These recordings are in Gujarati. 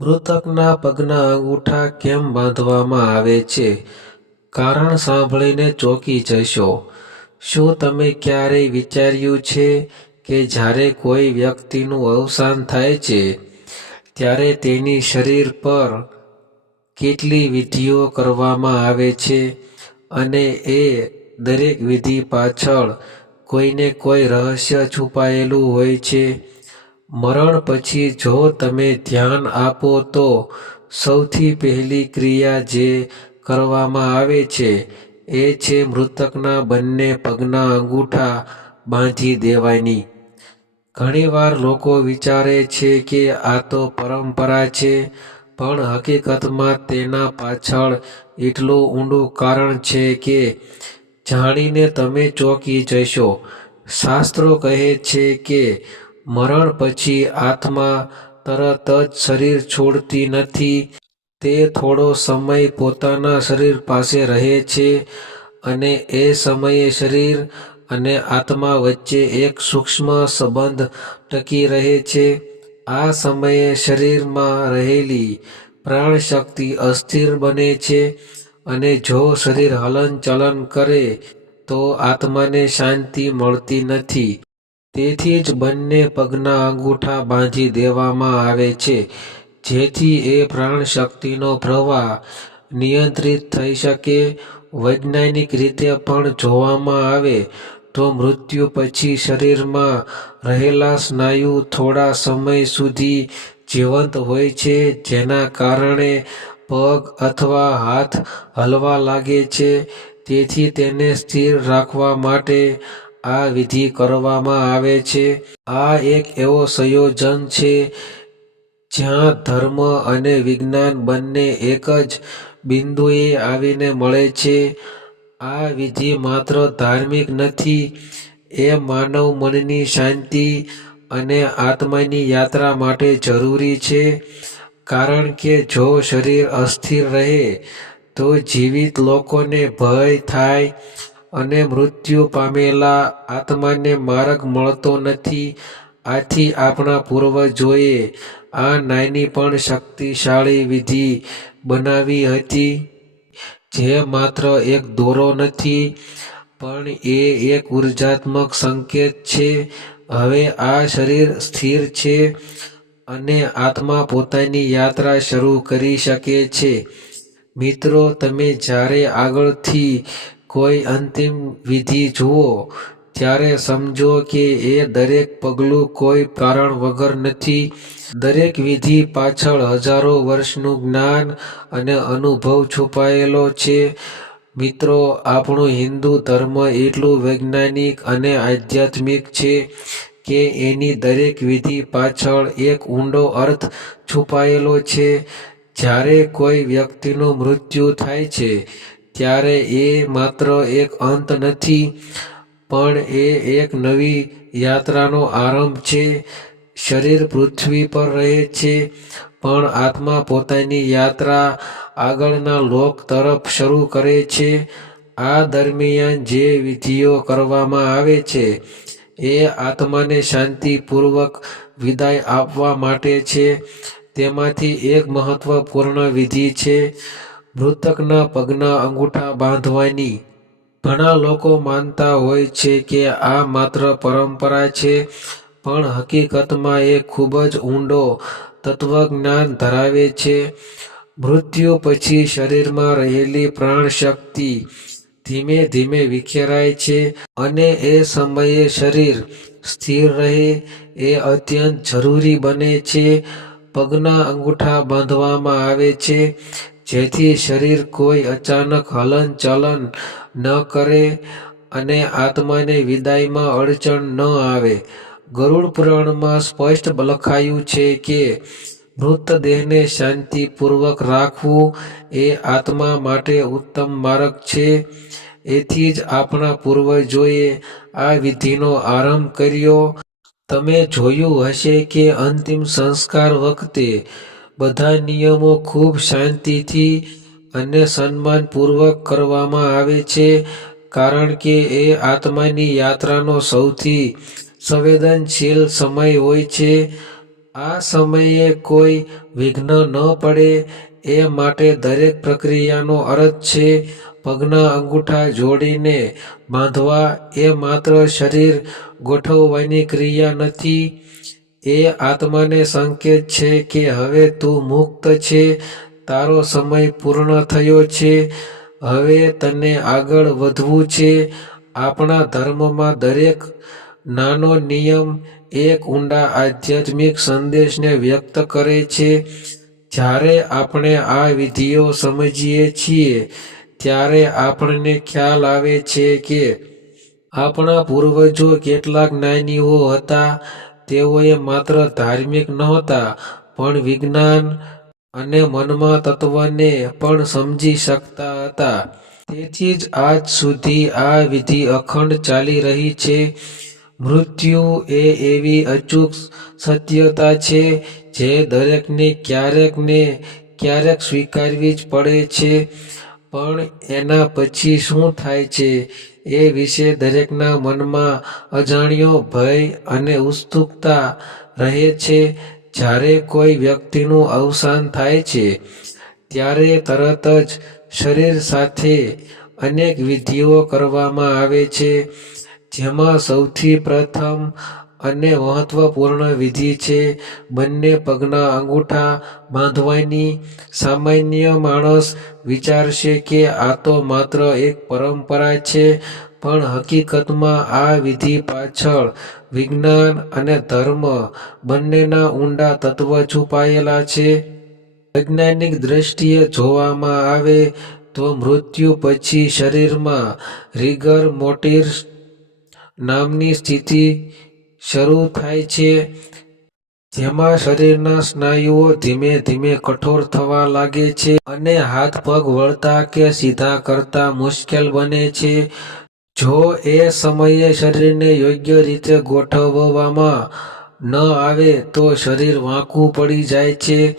મૃતકના પગના અંગૂઠા કેમ બાંધવામાં આવે છે? કારણ સાંભળીને ચોંકી જશો. શું તમે ક્યારેય વિચાર્યું છે કે જ્યારે કોઈ વ્યક્તિનું અવસાન થાય છે, ત્યારે તેની શરીર પર કેટલી વિધિઓ કરવામાં આવે છે અને એ દરેક વિધિ પાછળ કોઈને કોઈ રહસ્ય છુપાયેલું હોય છે? મરણ પછી જો તમે ધ્યાન આપો તો સૌથી પહેલી ક્રિયા જે કરવામાં આવે છે એ છે મૃતકના બંને પગના અંગૂઠા બાંધી દેવાની. ઘણીવાર લોકો વિચારે છે કે આ તો પરંપરા છે, પણ હકીકતમાં તેના પાછળ એટલું ઊંડું કારણ છે કે જાણીને તમે ચોંકી જશો. શાસ્ત્રો કહે છે કે મરણ પછી આત્મા તરત જ શરીર છોડતી નથી. તે થોડો સમય પોતાના શરીર પાસે રહે છે અને એ સમયે શરીર અને આત્મા વચ્ચે એક સૂક્ષ્મ સંબંધ ટકી રહે છે. આ સમયે શરીરમાં રહેલી પ્રાણશક્તિ અસ્થિર બને છે અને જો શરીર હલનચલન કરે તો આત્માને શાંતિ મળતી નથી. તેથી જ બંને પગના અંગૂઠા બાંધી દેવામાં આવે છે, જેથી એ પ્રાણશક્તિનો પ્રવાહ નિયંત્રિત થઈ શકે. વૈજ્ઞાનિક રીતે પણ જોવામાં આવે તો મૃત્યુ પછી શરીરમાં રહેલા સ્નાયુ થોડા સમય સુધી જીવંત હોય છે, જેના કારણે પગ અથવા હાથ હલવા લાગે છે. તેથી તેને સ્થિર રાખવા માટે આ વિધિ કરવામાં આવે છે. આ એક એવો સંયોજન છે જ્યાં ધર્મ અને વિજ્ઞાન બંને એક જ બિંદુએ આવીને મળે છે. આ વિધિ માત્ર ધાર્મિક નથી, એ માનવ મનની શાંતિ અને આત્માની યાત્રા માટે જરૂરી છે. કારણ કે જો શરીર અસ્થિર રહે, તો જીવિત લોકોને ભય થાય અને મૃત્યુ પામેલા આત્માને માર્ગ મળતો નથી. આથી આપણા પૂર્વજોએ આ નાની પણ શક્તિશાળી વિધિ બનાવી હતી, જે માત્ર એક દોરો નથી, પણ એ એક ઉર્જાત્મક સંકેત છે. હવે આ શરીર સ્થિર છે અને આત્મા પોતાની યાત્રા શરૂ કરી શકે છે. મિત્રો, તમે જ્યારે આગળથી કોઈ અંતિમ વિધિ જુઓ, ત્યારે સમજો કે એ દરેક પગલું કોઈ કારણ વગર નથી. દરેક વિધિ પાછળ હજારો વર્ષનું જ્ઞાન અને અનુભવ છુપાયેલો છે. મિત્રો, આપણું હિન્દુ ધર્મ એટલું વૈજ્ઞાનિક અને આધ્યાત્મિક છે કે એની દરેક વિધિ પાછળ એક ઊંડો અર્થ છુપાયેલો છે. જ્યારે કોઈ વ્યક્તિનું મૃત્યુ થાય છે ત્યારે એ માત્ર એક અંત નથી, પણ એ એક નવી યાત્રાનો આરંભ છે. શરીર પૃથ્વી પર રહે છે, પણ આત્મા પોતાની યાત્રા આગળના લોક તરફ શરૂ કરે છે. આ દરમિયાન જે વિધિઓ કરવામાં આવે છે, એ આત્માને શાંતિપૂર્વક વિદાય આપવા માટે છે. તેમાંથી એક મહત્વપૂર્ણ વિધિ છે મૃતકના પગના અંગૂઠા બાંધવાની. ઘણા લોકો માનતા હોય છે કે આ માત્ર પરંપરા છે, પણ હકીકતમાં એ ખૂબ જ ઊંડો તત્વજ્ઞાન ધરાવે છે. મૃત્યુ પછી શરીરમાં રહેલી પ્રાણશક્તિ ધીમે ધીમે વિખેરાય છે અને એ સમયે શરીર સ્થિર રહે, એ અત્યંત જરૂરી બને છે. પગના અંગૂઠા બાંધવામાં આવે છે જેથી શરીર કોઈ અચાનક હલનચલન ન કરે અને આત્માને વિદાયમાં અડચણ ન આવે. ગરુડ પુરાણમાં સ્પષ્ટ લખાયું છે કે મૃતદેહને શાંતિપૂર્વક રાખવું એ આત્મા માટે ઉત્તમ માર્ગ છે. એથી જ આપણા પૂર્વજોએ આ વિધિનો આરંભ કર્યો. તમે જોયું હશે કે અંતિમ સંસ્કાર વખતે બધા નિયમો ખૂબ શાંતિથી અને સન્માનપૂર્વક કરવામાં આવે છે, કારણ કે એ આત્માની યાત્રાનો સૌથી સંવેદનશીલ સમય હોય છે. આ સમયે કોઈ વિઘ્ન ન પડે, એ માટે દરેક પ્રક્રિયાનો અર્થ છે પગના અંગૂઠા જોડીને બાંધવા. એ માત્ર શરીર ગોઠવવાની ક્રિયા નથી એ આત્માને સંકેત છે કે હવે તું મુક્ત છે, તારો સમય પૂર્ણ થયો છે, હવે તને આગળ વધવું છે. આપણા ધર્મમાં દરેક નાનો નિયમ એક ઊંડા આધ્યાત્મિક સંદેશને વ્યક્ત કરે છે. જ્યારે આપણે આ વિધિઓ સમજીએ છીએ, ત્યારે આપણને ખ્યાલ આવે છે કે આપણા પૂર્વજો કેટલાક જ્ઞાનીઓ હતા તેઓએ માત્ર ધાર્મિક નહોતા, પણ વિજ્ઞાન અને મનમાં તત્વને પણ સમજી શકતા હતા. તેથી જ આજ સુધી આ વિધિ અખંડ ચાલી રહી છે. મૃત્યુ એ એવી અચૂક સત્યતા છે જે દરેકને ક્યારેક ને ક્યારેક સ્વીકારવી જ પડે છે. પણ એના પછી શું થાય છે એ વિશે દરેકના મનમાં અજાણ્યો ભય અને ઉત્સુકતા રહે છે. જ્યારે કોઈ વ્યક્તિનું અવસાન થાય છે, ત્યારે તરત જ શરીર સાથે અનેક વિધિઓ કરવામાં આવે છે. જેમાં સૌથી પ્રથમ અને મહત્વપૂર્ણ વિધિ છે, બંને પગના અંગૂઠા બાંધવાની. સામાન્ય માણસ વિચારશે કે આ તો માત્ર એક પરંપરા છે, પણ હકીકતમાં આ વિધિ પાછળ વિજ્ઞાન અને ધર્મ બંનેના ઊંડા તત્વ છુપાયેલા છે. વૈજ્ઞાનિક દ્રષ્ટિએ જોવામાં આવે તો મૃત્યુ પછી શરીરમાં રિગર મોટીર નામની સ્થિતિ શરૂ થાય છે. જેમાં શરીરના સ્નાયુઓ ધીમે ધીમે કઠોર થવા લાગે છે અને હાથ પગ વળતા કે સીધા કરતા મુશ્કેલ બને છે. જો એ સમયે શરીરને યોગ્ય રીતે ગોઠવવામાં ન આવે તો શરીર વાંકું પડી જાય છે.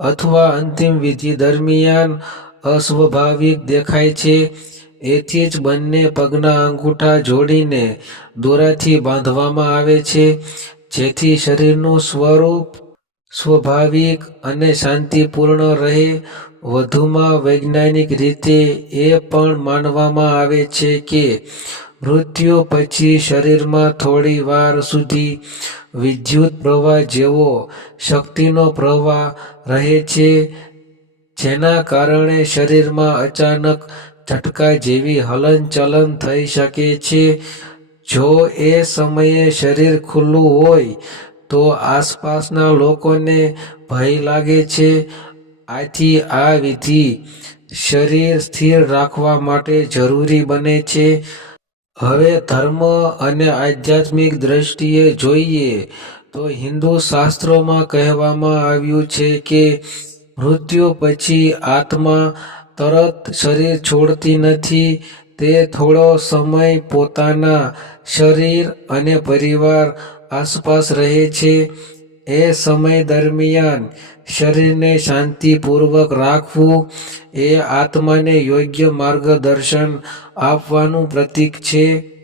અથવા અંતિમ વિધિ દરમિયાન અસ્વાભાવિક દેખાય છે. એથી જ બંને પગના અંગૂઠા જોડીને દોરાથી બાંધવામાં આવે છે, જેથી શરીરનું સ્વરૂપ સ્વાભાવિક અને શાંતિપૂર્ણ રહે. વધુમાં વૈજ્ઞાનિક રીતે એ પણ માનવામાં આવે છે કે મૃત્યુ પછી શરીરમાં થોડી વાર સુધી વિદ્યુત પ્રવાહ જેવો શક્તિનો પ્રવાહ રહે છે, જેના કારણે શરીરમાં અચાનક ઝટકા જેવી હલનચલન થઈ શકે છે. જો એ સમયે શરીર ખુલ્લું હોય, તો આસપાસના લોકોને ભય લાગે છે. આથી આ વિધિ શરીર સ્થિર રાખવા માટે જરૂરી બને છે. હવે ધર્મ અને આધ્યાત્મિક દ્રષ્ટિએ જોઈએ, તો હિન્દુ શાસ્ત્રોમાં કહેવામાં આવ્યું છે કે મૃત્યુ પછી આત્મા તરત શરીર છોડતી નથી, તે થોડો સમય પોતાના શરીર અને પરિવાર આસપાસ રહે છે. એ સમય દરમિયાન શરીરને શાંતિપૂર્વક રાખવું એ આત્માને યોગ્ય માર્ગદર્શન આપવાનું પ્રતીક છે.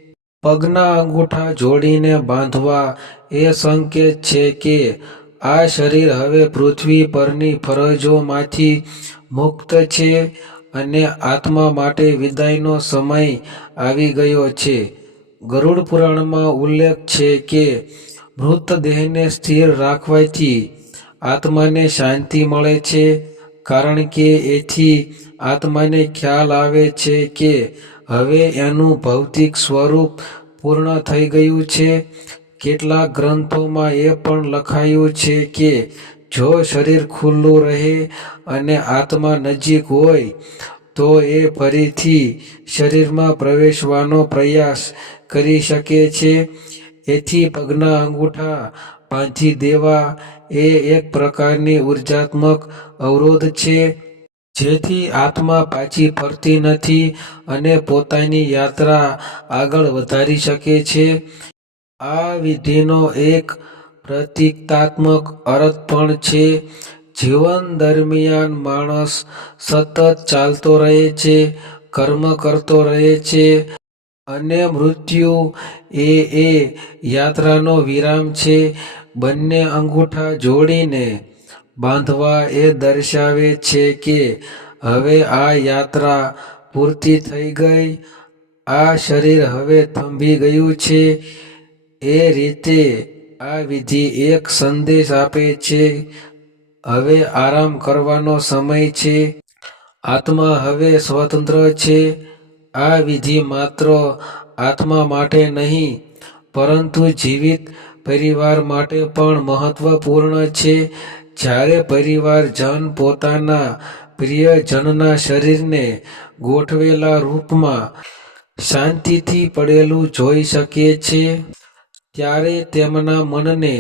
પગના અંગૂઠા જોડીને બાંધવા એ સંકેત છે કે આ શરીર હવે પૃથ્વી પરની ફરજોમાંથી મુક્ત છે અને આત્મા માટે વિદાયનો સમય આવી ગયો છે. ગરુડ પુરાણમાં ઉલ્લેખ છે કે મૃતદેહને સ્થિર રાખવાથી આત્માને શાંતિ મળે છે, કારણ કે એથી આત્માને ખ્યાલ આવે છે કે હવે એનું ભૌતિક સ્વરૂપ પૂર્ણ થઈ ગયું છે. કેટલાક ગ્રંથોમાં એ પણ લખાયું છે કે જો શરીર ખુલ્લું રહે અને આત્મા નજીક હોય, તો એ ફરીથી શરીરમાં પ્રવેશવાનો પ્રયાસ કરી શકે છે. એથી પગના અંગૂઠા બાંધી દેવા એ એક પ્રકારની ઉર્જાત્મક અવરોધ છે, જેથી આત્મા પાછી ફરતી નથી અને પોતાની યાત્રા આગળ વધારી શકે છે. આ વિધિનો એક પ્રતીકાત્મક અર્થ પણ છે. જીવન દરમિયાન માણસ સતત ચાલતો રહે છે, કર્મ કરતો રહે છે અને મૃત્યુ એ એ યાત્રાનો વિરામ છે બંને અંગૂઠા જોડીને. બાંધવા એ દર્શાવે છે કે હવે આ યાત્રા પૂર્તિ થઈ ગઈ. આ શરીર હવે થંભી ગયું છે. એ રીતે આ વિધિ એક સંદેશ આપે છે, હવે આરામ કરવાનો સમય છે. આત્મા હવે સ્વતંત્ર છે. આ વિધિ માત્ર આત્મા માટે નહીં, પરંતુ જીવિત પરિવાર માટે પણ મહત્વપૂર્ણ છે. જ્યારે પરિવારજન પોતાના પ્રિયજનના શરીરને ગોઠવેલા રૂપમાં શાંતિથી પડેલું જોઈ શકે છે. ત્યારે તેમના મનને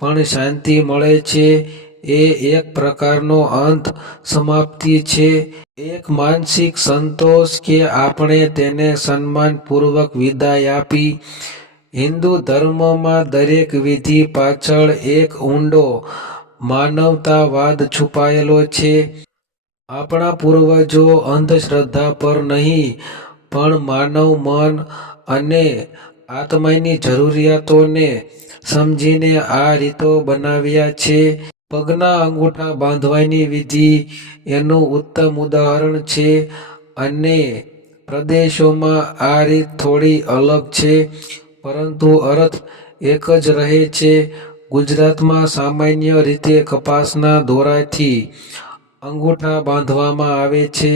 પણ શાંતિ મળે છે. એ એક પ્રકારનો અંત સમાપ્તિ છે. એક માનસિક સંતોષ કે આપણે તેને સન્માનપૂર્વક વિદાય આપી. હિન્દુ ધર્મમાં દરેક વિધિ પાછળ એક ઊંડો માનવતાવાદ છુપાયેલો છે. આપણા પૂર્વજો અંધશ્રદ્ધા પર નહીં, પણ માનવ મન અને આત્માની જરૂરિયાતોને સમજીને આ રીતો બનાવ્યા છે. પગના અંગૂઠા બાંધવાની વિધિ એનું ઉત્તમ ઉદાહરણ છે અને પ્રદેશોમાં આ રીત થોડી અલગ છે, પરંતુ અર્થ એક જ રહે છે. ગુજરાતમાં સામાન્ય રીતે કપાસના દોરાથી અંગૂઠા બાંધવામાં આવે છે.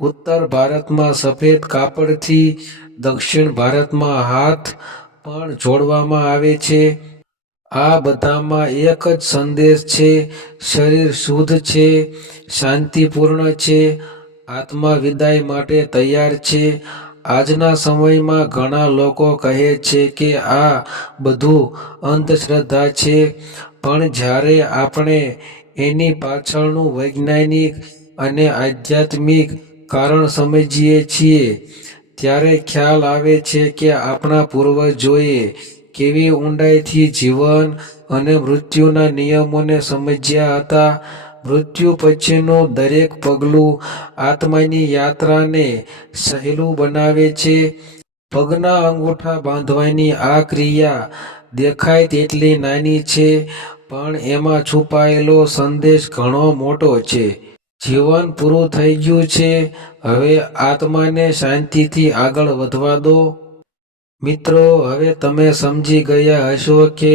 ઉત્તર ભારતમાં સફેદ કાપડથી દક્ષિણ ભારતમાં હાથ પણ જોડવામાં આવે છે. આ બધામાં એક જ સંદેશ છે, શરીર શુદ્ધ છે, શાંતિપૂર્ણ છે, આત્મા વિદાય માટે તૈયાર છે. આજના સમયમાં ઘણા લોકો કહે છે કે આ બધું અંધશ્રદ્ધા છે, પણ જ્યારે આપણે એની પાછળનું વૈજ્ઞાનિક અને આધ્યાત્મિક કારણ સમજીએ છીએ. ત્યારે ખ્યાલ આવે છે કે આપણા પૂર્વજોએ કેવી ઊંડાઈથી જીવન અને મૃત્યુના નિયમોને સમજ્યા હતા. મૃત્યુ પછીનું દરેક પગલું આત્માની યાત્રાને સહેલું બનાવે છે. પગના અંગૂઠા બાંધવાની આ ક્રિયા દેખાય તેટલી નાની છે, પણ એમાં છુપાયેલો સંદેશ ઘણો મોટો છે. જીવન પૂરું થઈ ગયું છે. હવે આત્માને શાંતિથી આગળ વધવા દો. મિત્રો, હવે તમે સમજી ગયા હશો કે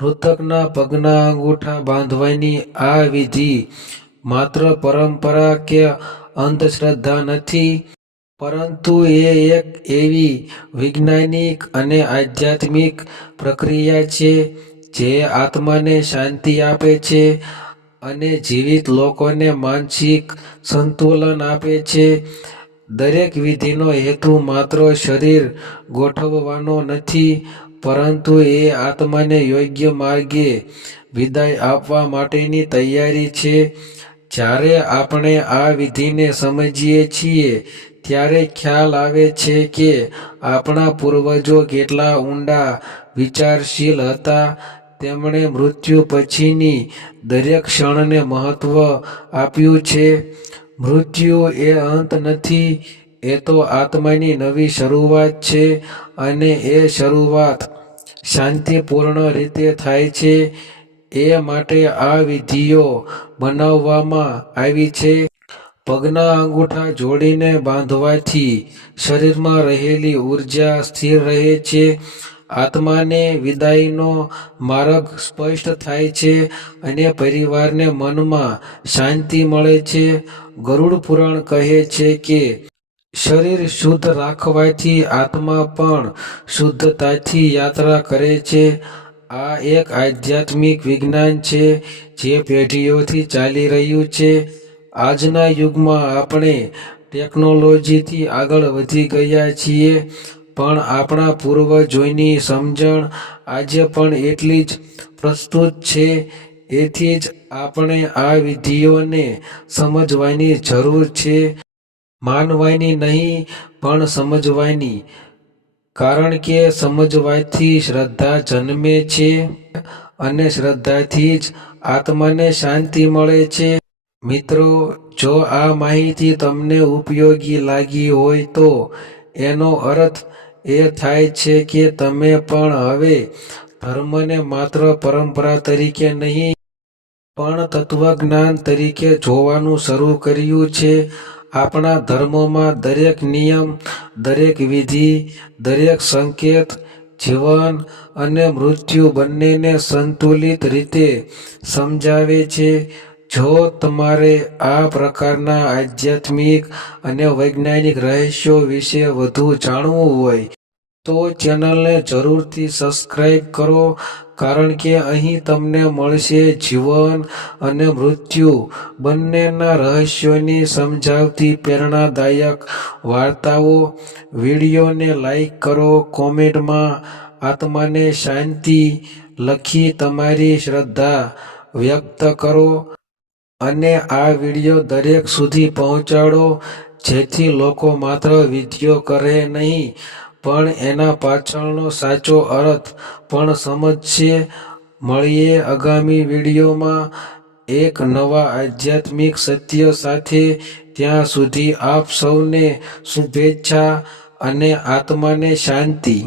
મૃતકના પગના અંગૂઠા બાંધવાની આ વિધિ માત્ર પરંપરા કે અંધશ્રદ્ધા નથી, પરંતુ એ એક એવી વૈજ્ઞાનિક અને આધ્યાત્મિક પ્રક્રિયા છે જે આત્માને શાંતિ આપે છે અને જીવિત લોકોને માનસિક સંતુલન આપે છે. દરેક વિધિનો હેતુ માત્ર શરીર ગોઠવવાનો નથી, પરંતુ એ આત્માને યોગ્ય માર્ગે વિદાય આપવા માટેની તૈયારી છે. જ્યારે આપણે આ વિધિને સમજીએ છીએ, ત્યારે ખ્યાલ આવે છે કે આપણા પૂર્વજો કેટલા ઊંડા, વિચારશીલ હતા તેમણે મૃત્યુ પછીની દરેક ક્ષણને મહત્ત્વ આપ્યું છે. મૃત્યુ એ અંત નથી, એ તો આત્માની નવી શરૂઆત છે અને એ શરૂઆત શાંતિપૂર્ણ રીતે થાય છે. એ માટે આ વિધિઓ બનાવવામાં આવી છે. પગના અંગૂઠા જોડીને બાંધવાથી શરીરમાં રહેલી ઊર્જા સ્થિર રહે છે. આત્માને વિદાયનો માર્ગ સ્પષ્ટ થાય છે અને પરિવારને મનમાં શાંતિ મળે છે. ગરુડ પુરાણ કહે છે કે, શરીર શુદ્ધ રાખવાથી આત્મા પણ શુદ્ધતાથી યાત્રા કરે છે. આ એક આધ્યાત્મિક વિજ્ઞાન છે જે પેઢીઓથી ચાલી રહ્યું છે. આજના યુગમાં આપણે ટેકનોલોજીથી આગળ વધી ગયા છીએ. પણ આપણા પૂર્વજોની સમજણ આજે પણ એટલી જ પ્રસ્તુત છે, એથી જ આપણે આ વિધિઓને સમજવાની જરૂર છે. માનવાની નહીં, પણ સમજવાની. કારણ કે સમજવાથી શ્રદ્ધા જન્મે છે અને શ્રદ્ધાથી જ આત્માને શાંતિ મળે છે. મિત્રો, જો આ માહિતી તમને ઉપયોગી લાગી હોય તો એનો અર્થ એ થાય છે કે તમે પણ હવે ધર્મને માત્ર પરંપરા તરીકે નહીં, પણ તત્વજ્ઞાન તરીકે જોવાનું શરૂ કર્યું છે. આપણા ધર્મમાં દરેક નિયમ, દરેક વિધિ, દરેક સંકેત, જીવન અને મૃત્યુ બંનેને સંતુલિત રીતે સમજાવે છે. જો તમારે આ પ્રકારના આધ્યાત્મિક અને વૈજ્ઞાનિક રહસ્યો વિશે વધુ જાણવું હોય તો ચેનલને જરૂરથી સબસ્ક્રાઈબ કરો, કારણ કે અહીં તમને મળશે જીવન અને મૃત્યુ. બંનેના રહસ્યોની સમજાવતી પ્રેરણાદાયક વાર્તાઓ. વિડીયોને લાઈક કરો, કોમેન્ટમાં આત્માને શાંતિ લખી તમારી શ્રદ્ધા વ્યક્ત કરો અને આ વીડિયો દરેક સુધી પહોંચાડો, જેથી લોકો માત્ર વીડિયો કરે નહીં પણ એના પાછળનો સાચો અર્થ પણ સમજશે મળીએ આગામી વિડીયોમાં એક નવા આધ્યાત્મિક સત્ય સાથે. ત્યાં સુધી આપ સૌને શુભેચ્છા અને આત્માને શાંતિ.